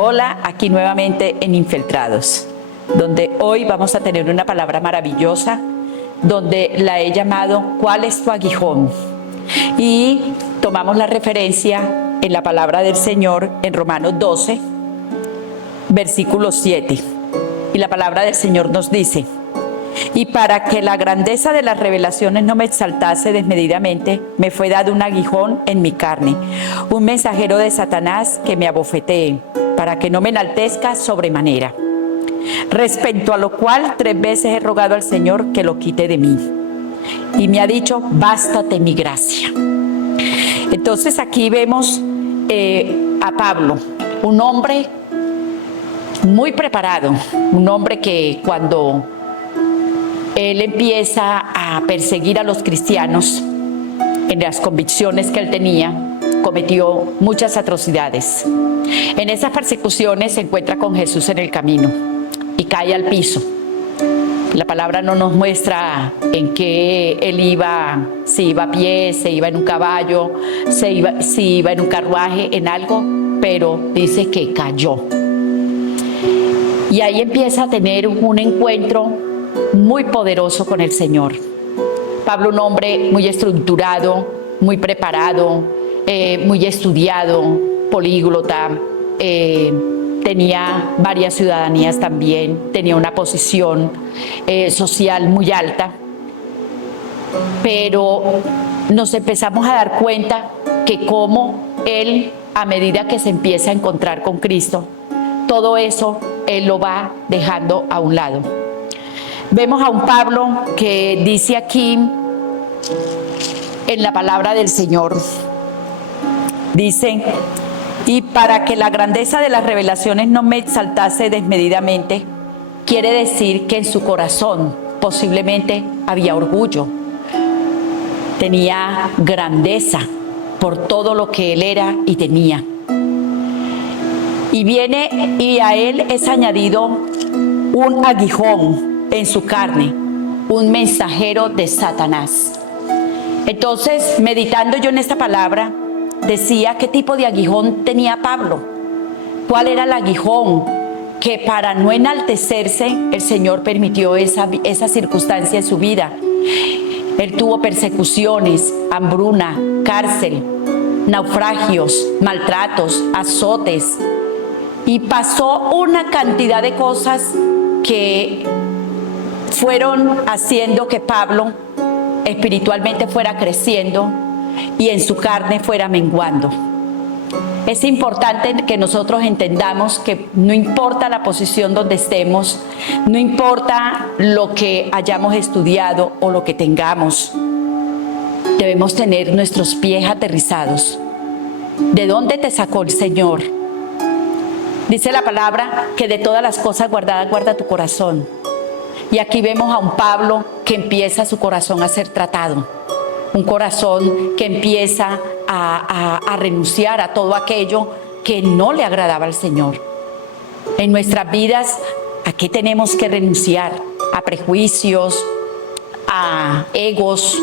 Hola, aquí nuevamente en Infiltrados, donde hoy vamos a tener una palabra maravillosa, donde la he llamado ¿cuál es tu aguijón? Y tomamos la referencia en la palabra del Señor en Romanos 12, versículo 7. Y la palabra del Señor nos dice: y para que la grandeza de las revelaciones no me exaltase desmedidamente, me fue dado un aguijón en mi carne, un mensajero de Satanás que me abofetee, para que no me enaltezca sobremanera. Respecto a lo cual 3 veces he rogado al Señor que lo quite de mí. Y me ha dicho: bástate mi gracia. Entonces aquí vemos a Pablo, un hombre muy preparado, un hombre que cuando él empieza a perseguir a los cristianos en las convicciones que él tenía, cometió muchas atrocidades. En esas persecuciones se encuentra con Jesús en el camino y cae al piso. La palabra no nos muestra en qué él iba, si iba a pie, si iba en un caballo, si iba en un carruaje, en algo, pero dice que cayó. Y ahí empieza a tener un encuentro muy poderoso con el Señor. Pablo, un hombre muy estructurado, muy preparado, muy estudiado, políglota, tenía varias ciudadanías también, tenía una posición social muy alta, pero nos empezamos a dar cuenta que como él, a medida que se empieza a encontrar con Cristo, todo eso él lo va dejando a un lado. Vemos a un Pablo que dice aquí en la palabra del Señor, dice: y para que la grandeza de las revelaciones no me exaltase desmedidamente, quiere decir que en su corazón posiblemente había orgullo, tenía grandeza por todo lo que él era y tenía. Y viene y a él es añadido un aguijón en su carne, un mensajero de Satanás. Entonces, meditando yo en esta palabra, decía qué tipo de aguijón tenía Pablo, cuál era el aguijón que para no enaltecerse el Señor permitió esa circunstancia en su vida. Él tuvo persecuciones, hambruna, cárcel, naufragios, maltratos, azotes, y pasó una cantidad de cosas que fueron haciendo que Pablo espiritualmente fuera creciendo y en su carne fuera menguando. Es importante que nosotros entendamos que no importa la posición donde estemos, no importa lo que hayamos estudiado o lo que tengamos, debemos tener nuestros pies aterrizados. ¿De dónde te sacó el Señor? Dice la palabra que de todas las cosas guardadas guarda tu corazón. Y aquí vemos a un Pablo que empieza su corazón a ser tratado. Un corazón que empieza a renunciar a todo aquello que no le agradaba al Señor. En nuestras vidas, ¿a qué tenemos que renunciar? A prejuicios, a egos,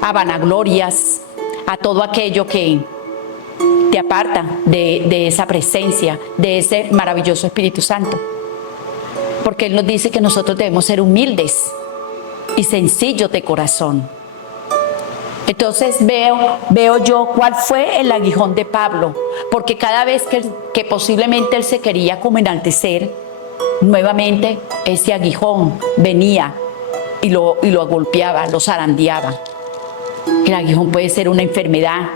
a vanaglorias, a todo aquello que te aparta de esa presencia, de ese maravilloso Espíritu Santo. Porque Él nos dice que nosotros debemos ser humildes y sencillos de corazón. Entonces veo yo cuál fue el aguijón de Pablo, porque cada vez que posiblemente él se quería como enaltecer, nuevamente ese aguijón venía y lo golpeaba, lo zarandeaba. El aguijón puede ser una enfermedad,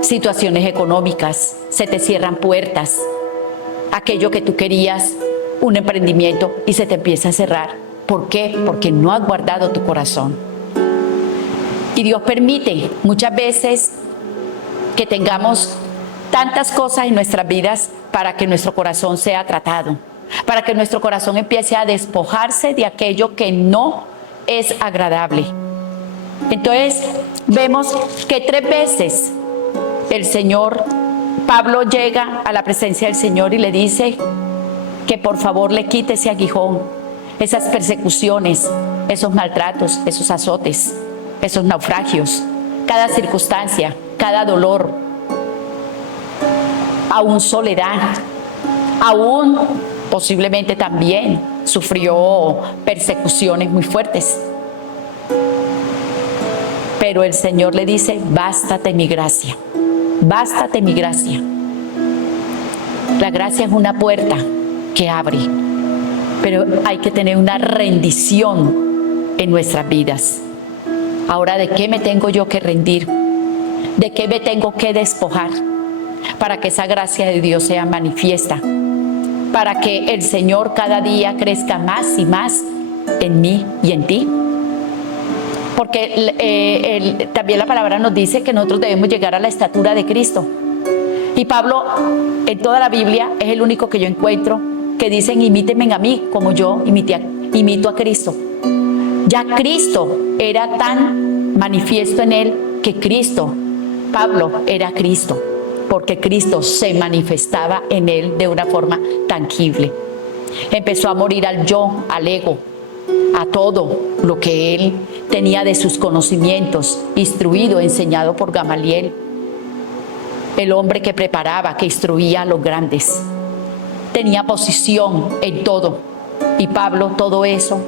situaciones económicas, se te cierran puertas, aquello que tú querías, un emprendimiento, y se te empieza a cerrar. ¿Por qué? Porque no has guardado tu corazón. Y Dios permite muchas veces que tengamos tantas cosas en nuestras vidas para que nuestro corazón sea tratado, para que nuestro corazón empiece a despojarse de aquello que no es agradable. Entonces vemos que 3 veces Pablo llega a la presencia del Señor y le dice que por favor le quite ese aguijón, esas persecuciones, esos maltratos, esos azotes, esos naufragios, cada circunstancia, cada dolor, aún soledad, Aún posiblemente también sufrió persecuciones muy fuertes. Pero el Señor le dice, bástate mi gracia, bástate mi gracia. La gracia es una puerta que abre, pero hay que tener una rendición en nuestras vidas. Ahora, ¿de qué me tengo yo que rendir? ¿De qué me tengo que despojar para que esa gracia de Dios sea manifiesta? Para que el Señor cada día crezca más y más en mí y en ti. Porque también la palabra nos dice que nosotros debemos llegar a la estatura de Cristo. Y Pablo, en toda la Biblia, es el único que yo encuentro que dicen, imítenme a mí como yo imito a Cristo. Ya Cristo era tan manifiesto en él que Pablo era Cristo, porque Cristo se manifestaba en él de una forma tangible. Empezó a morir al yo, al ego, a todo lo que él tenía de sus conocimientos, instruido, enseñado por Gamaliel, el hombre que preparaba, que instruía a los grandes. Tenía posición en todo. Y Pablo, todo eso,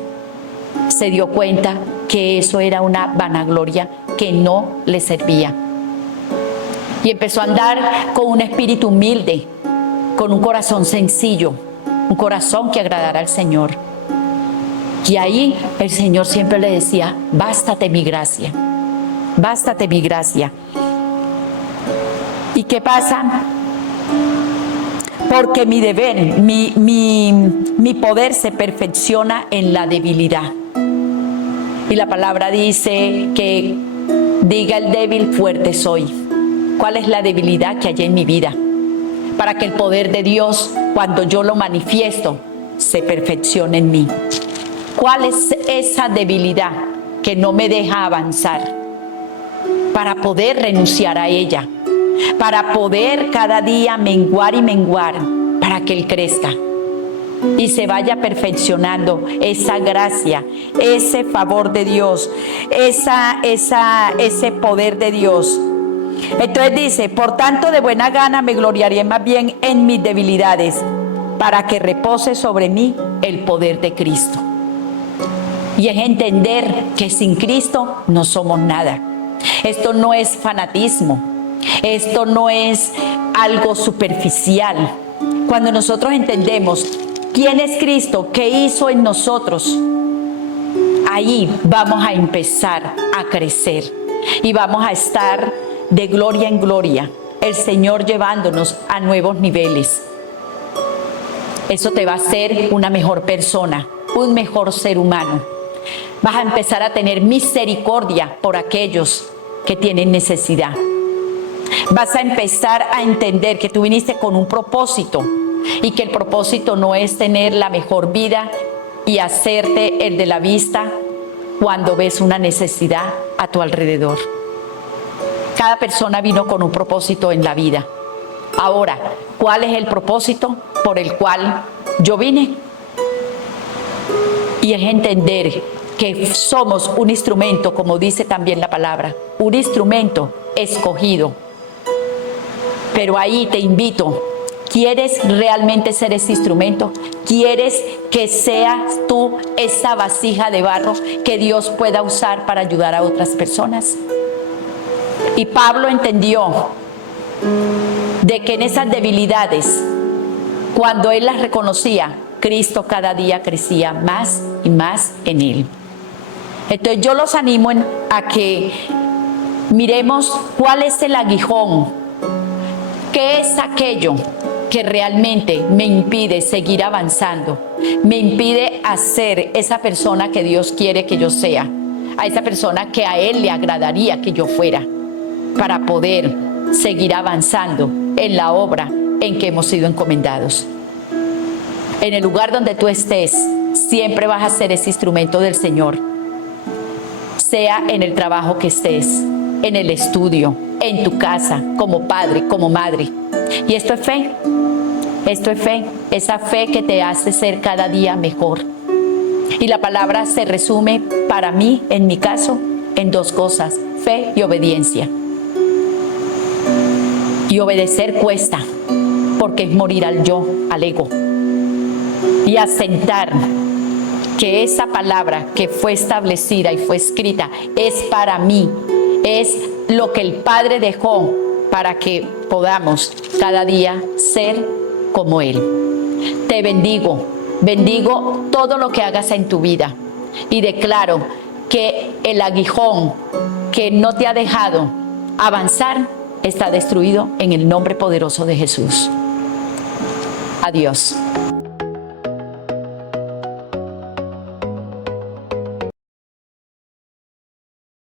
se dio cuenta que eso era una vanagloria que no le servía. Y empezó a andar con un espíritu humilde, con un corazón sencillo, un corazón que agradara al Señor. Y ahí el Señor siempre le decía, bástate mi gracia, bástate mi gracia. ¿Y qué pasa? Porque mi deber, mi poder se perfecciona en la debilidad. Y la palabra dice que diga el débil, fuerte soy. ¿Cuál es la debilidad que hay en mi vida? Para que el poder de Dios, cuando yo lo manifiesto, se perfeccione en mí. ¿Cuál es esa debilidad que no me deja avanzar? Para poder renunciar a ella, para poder cada día menguar y menguar, para que Él crezca y se vaya perfeccionando esa gracia, ese favor de Dios, ese poder de Dios. Entonces dice, por tanto de buena gana me gloriaré más bien en mis debilidades, para que repose sobre mí el poder de Cristo. Y es entender que sin Cristo no somos nada. Esto no es fanatismo, esto no es algo superficial. Cuando nosotros entendemos quién es Cristo, qué hizo en nosotros, ahí vamos a empezar a crecer y vamos a estar de gloria en gloria, el Señor llevándonos a nuevos niveles. Eso te va a hacer una mejor persona, un mejor ser humano. Vas a empezar a tener misericordia por aquellos que tienen necesidad. Vas a empezar a entender que tú viniste con un propósito y que el propósito no es tener la mejor vida y hacerte el de la vista cuando ves una necesidad a tu alrededor. Cada persona vino con un propósito en la vida. Ahora, ¿cuál es el propósito por el cual yo vine? Y es entender que somos un instrumento, como dice también la palabra, un instrumento escogido. Pero ahí te invito, ¿quieres realmente ser ese instrumento? ¿Quieres que seas tú esa vasija de barro que Dios pueda usar para ayudar a otras personas? Y Pablo entendió de que en esas debilidades, cuando él las reconocía, Cristo cada día crecía más y más en él. Entonces yo los animo a que miremos cuál es el aguijón, qué es aquello que realmente me impide seguir avanzando, me impide ser esa persona que Dios quiere que yo sea, a esa persona que a Él le agradaría que yo fuera, para poder seguir avanzando en la obra en que hemos sido encomendados. En el lugar donde tú estés, siempre vas a ser ese instrumento del Señor. Sea en el trabajo que estés, en el estudio, en tu casa, como padre, como madre. Y esto es fe. Esto es fe. Esa fe que te hace ser cada día mejor. Y la palabra se resume para mí, en mi caso, en dos cosas: fe y obediencia. Y obedecer cuesta. porque es morir al yo, al ego, y asentar que esa palabra que fue establecida y fue escrita es para mí, es lo que el Padre dejó para que podamos cada día ser como Él. Te bendigo, bendigo todo lo que hagas en tu vida y declaro que el aguijón que no te ha dejado avanzar está destruido en el nombre poderoso de Jesús. Adiós.